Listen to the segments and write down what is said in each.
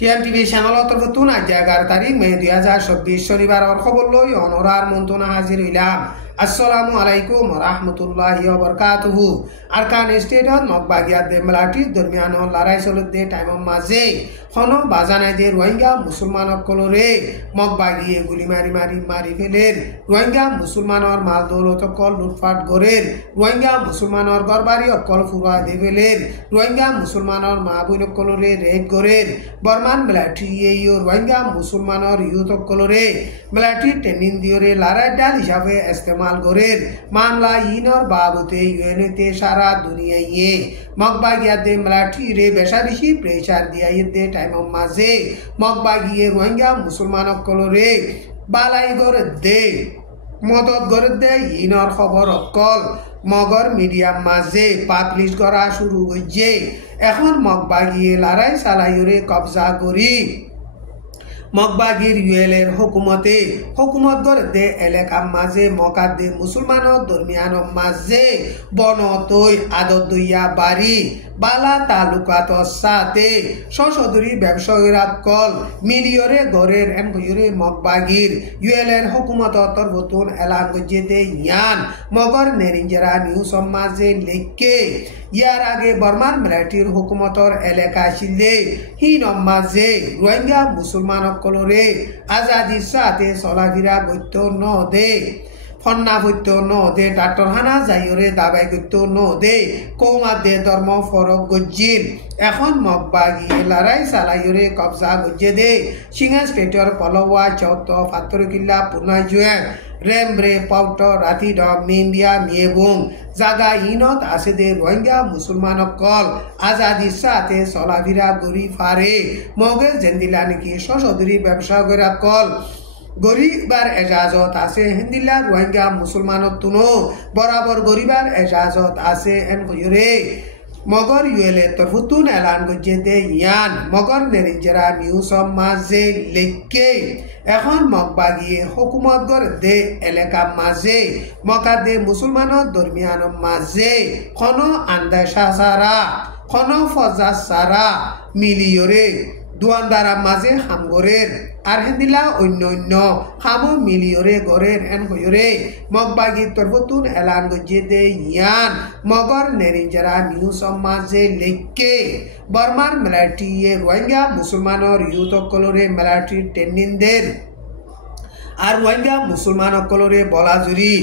টিএমটিভি চ্যানেলত নতুন আজ 11 তারিখ মে 2024 শনিবার খবর লই অনরার মন্তনা হাজির হইলাম। আসসালামু আলাইকুম রাহমাতুল্লাহি ওয়া বারাকাতুহু। আরকান স্টেটত মগবাগিয়া দে মেলাটি দরমিয়ান লড়াই চলতে টাইম মাঝে হন বাজানায় যে রোহিঙ্গা মুসলমানক কলরে মগবাগিয়ে গুলি মারি ফেলের রোহিঙ্গা মুসলমানর মাল দৌলত কল লুটপাট গরের রোহিঙ্গা মুসলমানর গরবারি অকল ফুরা দে ফেলের রোহিঙ্গা মুসলমানর মা বোন কলরে রেপ গরের বর্মান মেলাটি ইয়ে রোহিঙ্গা মুসলমানর ইউথ কলরে মেলাটি ট্রেনিং দিওরে লড়াই ডাল হিসাবে ইস্তেমাল গরের মামলা ইনর বাবুতে ইউএনতে সারা দুনিয়ায় মগবাগিয়া দে মেলাটি রে বেশা বেশি প্রেসার দিয়া দে টাইম মাঝে মগবাগিয়ে রোহিঙ্গা মুসলমানক কলরে বালাই গরে দে মদত গরে দে ইনর খবর অকল মগর মিডিয়াম মাঝে পাবলিশ করা শুরু হয়েছে। এখন মগবাগিয়ে লড়াই চালাইরে কবজা করি মগবাগির ইউএলের হুকুমত গড়ে দে এলাকা মাঝে মকা দে মুসলমানের দরমিয়ান মাঝে বনতই আদত দইয়া বাড়ি বালা তালুকাত সাথে সশদরি ব্যবসায়ীরা কল মিলিয়রে গড়ের এনগরে মগবাগির ইউএলের হুকুমত তরবতুন এলান গজে দে ইয়ান মগর নেরিঞ্জেরা নিউজ মাঝে লেখকে ইয়ার আগে বর্মান মিলিটারির হুকুমতর এলাকা ছিলে হিন মাঝে রোহিঙ্গা মুসলমান কলরে আজাদির সাথে চলাফেরা গত্য ন দে ফন্না ভত্য ন দে ডাক্তার হানা যাইরে দাবাই গত্য ন দে কৌমা দে ধর্ম ফরক গজ্জির এখন মগবাগি লড়াই চালাইরে কবজা গজ্জে দে সিংহা স্টেটর পলওয়া চৌত ফাতর কিল্লা পুনাই জুয়ে রেমব্রে পাউট রাতি ড মিন্ডিয়া মিয়েবুং জাগা ইনত আছে দে রোহিঙ্গা মুসলমান কল আজাদির সাথে চলাফেরা গরি ফারে মগে জেন্দিলা নাকি সশদরি ব্যবসা গরা কল গরিবার এজাজত আছে হিন্দিলা রোহিঙ্গা মুসলমানত তুনো বরাবর গরিবার এজাজত আছে এন কইরে মগর ইউএলএ তরফতুন এলান গজে দে ইয়ান মগর নেরিঞ্জেরা নিউজ মাঝে লেখকে এখন মগবাগিয়ে হুকুমত গড় দে এলাকা মাঝে মকা দে মুসলমানের দরমিয়ান মাঝে খন আন্দাসা সারা খন ফজা সারা মিলিয়রে দুয়ানদারা মাঝে হামগরের আর হিন্দিলা অন্য হাম মিলিয়রে গরের এন হইরে মগবাগি তরবতুন এলান গজে দে ইয়ান মগর নেরিঞ্জেরা নিউজ মাঝে লেখকে বর্মার মিলিটারি রোহিঙ্গা মুসলমানের ইউথ কলরে মিলিটারি ট্রেনিংদের আর রোহিঙ্গা মুসলমান কলরে বলাজুরি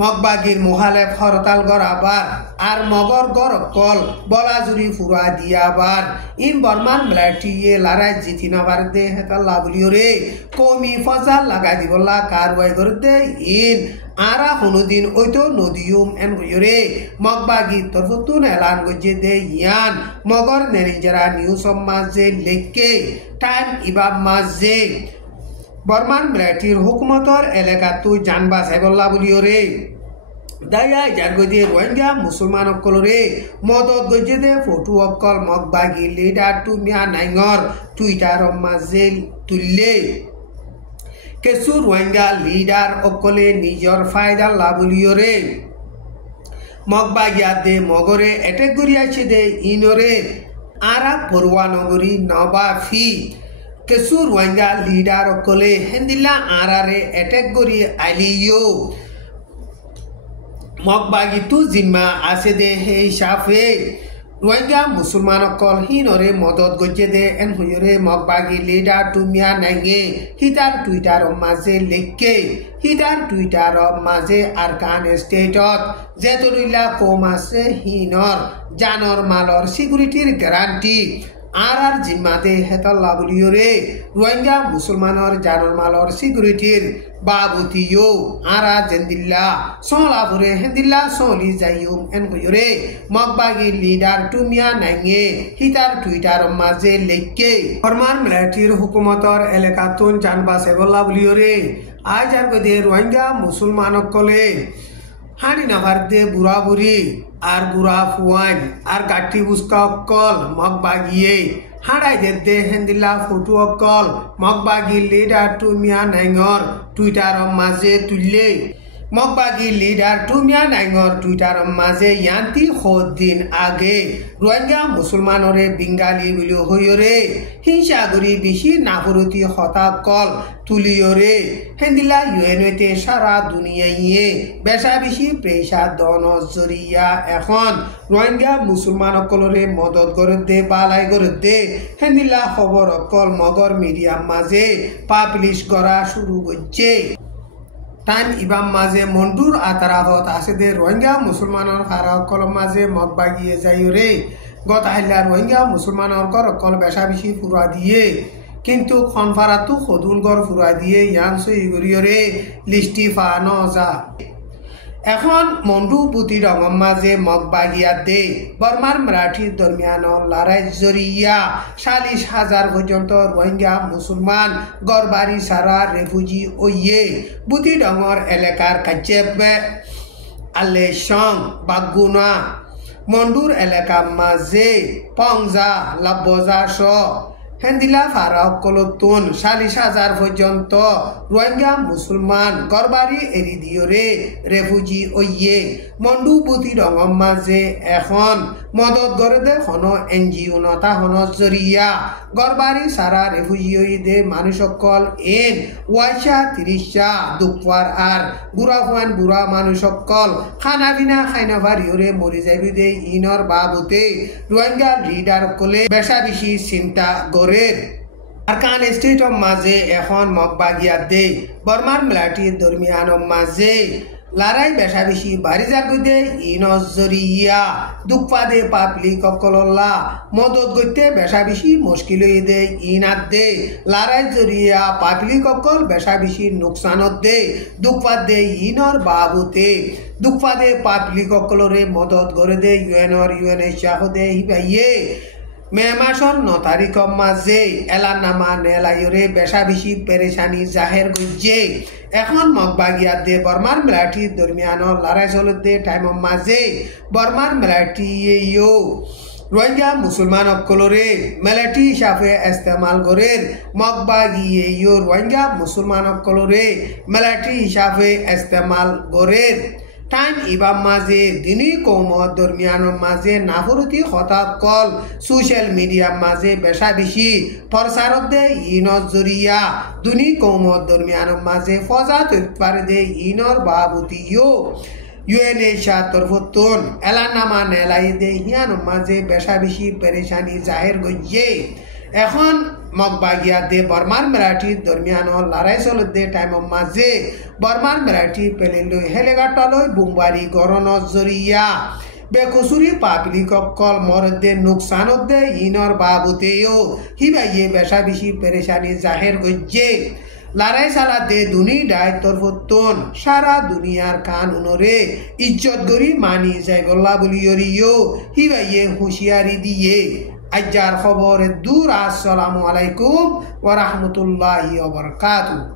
মগবাগির মুহালেফ হরতাল গড়াবার আর মগর গড় কল বলাজুরি ফুরা দিয়াবার ইন বর্মান মিলিটারি লড়াই জিতি নাবার দে হেতাল্লা বলিওরে কমি ফজাল লাগাই দিবল্লা কারওয়াই করে দে ইন আরা হনুদিন ওইতো নদীয়ম এন হইরে মগবাগি তরফতুন এলান গজে দে ইয়ান মগর নেরিঞ্জেরা নিউজ মাঝে লেখকে টাইম ইবাব মাঝে বর্মান মিলিটারির হুকুমতর এলাকা তুই জানবা সাইবল্লা বলিওরে দায়া জারগদে রোহিঙ্গা মুসলমান অকলরে মদত গজে দে ফটো অকল মগবাগি লিডার টু মিয়া নাইঙর টুইটার মাঝে তুললে কেসু রোহিঙ্গা লিডার অকলে নিজর ফায়দা লাভলিওরে মগবাগিয়া দে মগরে এটেক গড়িয়াছে দে ইনরে আরা পড়ুয়া নগরী নবাফি কেসু রোহিঙ্গা লিডার অকলে হিন্দিলা আরারে এটেক গড়ি আলিও মগবাগি তু জিম্মা আছে দে হে হিসাবে রোহিঙ্গা মুসলমান অকল হিনরে মদত গজে দে এন হইরে মগবাগি লিডার টুমিয়া নাইগে হিতার টুইটার মাঝে লেখকে হিতার টুইটার মাঝে আরকান স্টেটত যেতরিলা কম আছে হিনর জানর মালর সিকিউরিটির গ্যারান্টি আর জিম্মাতে হেতাল্লা বলিওরে রোহিঙ্গা মুসলমানের জানর মালর সিকিউরিটির বাবুতিও আরা জেন্দিল্লা সোলাপুরে হেন্দিল্লা সোলি যাইম এন কইরে মগবাগি লিডার টুমিয়া নাইঙে হিতার টুইটার মাঝে লেখকে ফরমান মিলিটারির হুকুমতর এলাকাতুন জানবা সেবল্লা বলিওরে আজ আর গদে রোহিঙ্গা মুসলমান কলে হানি নাভার দে বুড়া বুড়ি আর বুড়া ফুয়ান আর গাঠি বুসকা অকল মগবাগিয়ে হাঁড়াই দে হেন্দিল্লা ফটো অকল মগবাগি লিডার টুমিয়া নাইঙর টুইটার মাঝে তুললে মগবাগী লিডার টুমিয়া নাইঙর টুইটার মাঝে ইয়ান্তি দিন আগে রোহিঙ্গা মুসলমানরে বেঙ্গালী বলে হইরে হিংসাগরি বেশি নাফরতি হতাকল তুলিয়রে হেন্দিলা ইউএনওতে সারা দুনিয়ায় বেশা বেশি প্রেসা দন জরিয়া এখন রোহিঙ্গা মুসলমান অকলরে মদত করে দে বালাই করে দে হেন্দিলা খবর অকল মগর মিডিয়াম মাঝে পাবলিশ করা শুরু করছে টাইম ইবাম মাঝে মন্ডুর আতারাহত আছে দে রোহিঙ্গা মুসলমানের হারা কলম মাঝে মগবাগিয়ে যাইরে গত হাইলা রোহিঙ্গা মুসলমানের গর কল বেশা বেশি ফুরা দিয়ে কিন্তু খনফারাতু খদুন গর ফুরা দিয়ে ইয়ান সইগরিয়রে লিস্টি ফানো যা এখন মন্ডু পুতি রঙম মাঝে মগবাগিয়া দে বর্মার মারাঠির দরমিয়ান লড়াই জরিয়া 40,000 পর্যন্ত রোহিঙ্গা মুসলমান গড়বাড়ি সারা রেফুজি ওইয়ে বুতি ডঙর এলাকার কাজে আলে সং বাগুনা মন্ডুর এলাকা মাঝে পংজা লাবজা স হেন্দিলা ফারাও কলতুন 40,000 পর্যন্ত রোহিঙ্গা মুসলমান গড়বাড়ি এরি দিয়রে রেফুজি ওইয়ে মন্ডুপুতি রঙম মাঝে এখন মদত গড়ে দে হন এনজিও নতা হন জরিয়া গড়বাড়ি সারা রেফুজি দে মানুষ সকল এন ওয়াইশা 30 দুপওয়ার আর বুড়া বুড়া মানুষ সকল খানা বিনা খাইনা ভারিয়রে মরি যাবি দে ইনর বাবুতে রোহিঙ্গা লিডার কলে বেশা বেশি চিন্তা গড়ে আরকান স্টেট মাঝে এখন মগবাগিয়া দে বর্মার মিলাটি দরমিয়ান মাঝে লড়াই বেশা বেশি বাড়ি যাবে দে ইনজরিয়া দুঃখা দে পাবলিক অকলল্লা মদত করতে বেশা বেশি মুশকিল হয়ে দে ইনাত দে লড়াই জরিয়া পাবলিক অকল বেশা বেশি নুকসানত দে দুঃখা দে ইনর বাবুতে দুঃখা দে পাবলিক অকলরে মদত করে দে ইউএনএ শাহ দে হিবাইয়ে মে মাসর 9 তারিখ মাঝে এলানামা নেলাইরে বেশা বেশি পেরেশানি জাহের গজ্জে এখন মগবাগিয়া দে বর্মার মিলাটি দরমিয়ান লড়াই চলতে টাইম মাঝে বর্মার মিলাটি রোহিঙ্গা মুসলমান অকলরে মেলাটি হিসাবে ইস্তেমাল করে মগবাগিয়ে রোহিঙ্গা মুসলমান অকলরে মেলাটি হিসাবে ইস্তেমাল করে টাইম ইবাম মাঝে দিনী কৌমত দরমিয়ান মাঝে নাফরতি হতাকল সোশ্যাল মিডিয়া মাঝে বেশা বেশি প্রচারত দে ইনর জরিয়া দিনী কৌমত দরমিয়ান মাঝে ফজা তৈরি দে ইনর বাবুতিও ইউএনএ তরফতুন এলানামা নেলাই দে হিয়ান মাঝে বেশা বেশি পেরেশানি জাহের গজ্জে এখন মগবাগিয়া দে বর্মার মেলাটি দরমিয়ান লড়াই চলতে টাইম মাঝে বর্মার মেলাটি পেলে হেলেগাটালই বুমবাড়ি গরণ জরিয়া বেকসুরি পাবলিক অকল মরদে নুকসানত দে ইনর বাবুতেও হিবাইয়ে বেশা বেশি পেরেশানি জাহের গজ্জে লড়াই চালাতে দুনি ডায় তরফতুন সারা দুনিয়ার কানুনরে ইজ্জত গরি মানি যাইগল্লা বলিয়রিও হিবাইয়ে হুঁশিয়ারি দিয়ে আজ্জার খবর দূর আসসালামু আলাইকুম ওয়া রাহমাতুল্লাহি ওয়া বারাকাতুহু।